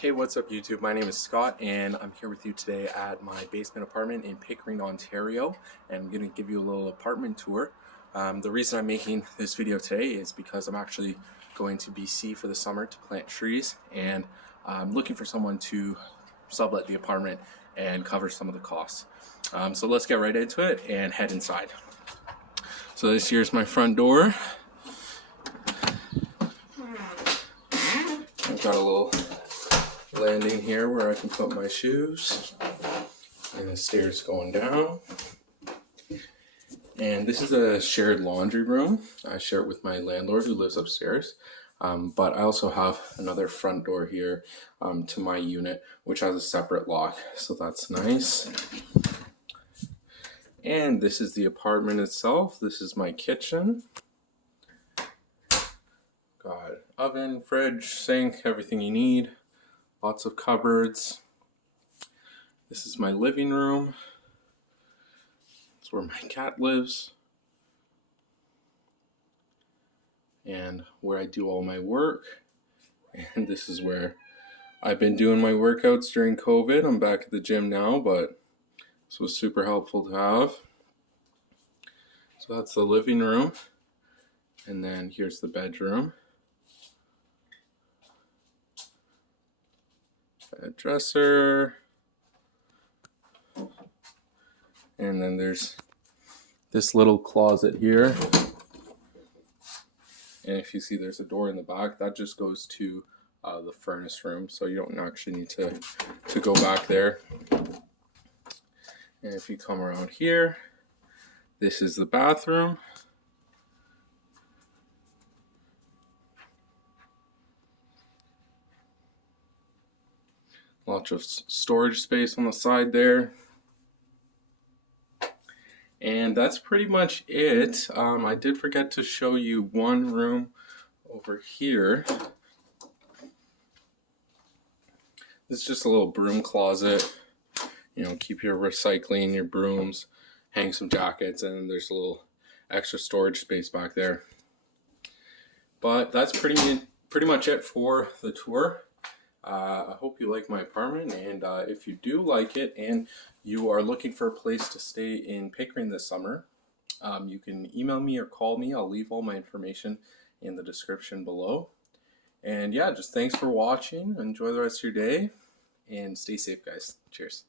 Hey, what's up YouTube? My name is Scott and I'm here with you today at my basement apartment in Pickering, Ontario, and I'm going to give you a little apartment tour. The reason I'm making this video today is because I'm actually going to BC for the summer to plant trees, and I'm looking for someone to sublet the apartment and cover some of the costs. So let's get right into it and head inside. So this here's my front door. I've got a little landing here where I can put my shoes, and the stairs going down. And this is a shared laundry room. I share it with my landlord who lives upstairs, but I also have another front door here to my unit, which has a separate lock, so that's nice. And this is the apartment itself. This is my kitchen. Got oven, fridge, sink, everything you need. Lots of cupboards. This is my living room. It's where my cat lives. And where I do all my work. And this is where I've been doing my workouts during COVID. I'm back at the gym now, but this was super helpful to have. So that's the living room. And then here's the bedroom. A dresser, and then there's this little closet here, and if you see there's a door in the back that just goes to the furnace room, so you don't actually need to go back there. And if you come around here, this is the bathroom. Lots of storage space on the side there. And that's pretty much it. I did forget to show you one room over here. This is just a little broom closet. You know, keep your recycling, your brooms, hang some jackets, and there's a little extra storage space back there. But that's pretty much it for the tour. I hope you like my apartment, and if you do like it and you are looking for a place to stay in Pickering this summer, you can email me or call me. I'll leave all my information in the description below. And yeah, just thanks for watching. Enjoy the rest of your day and stay safe, guys. Cheers.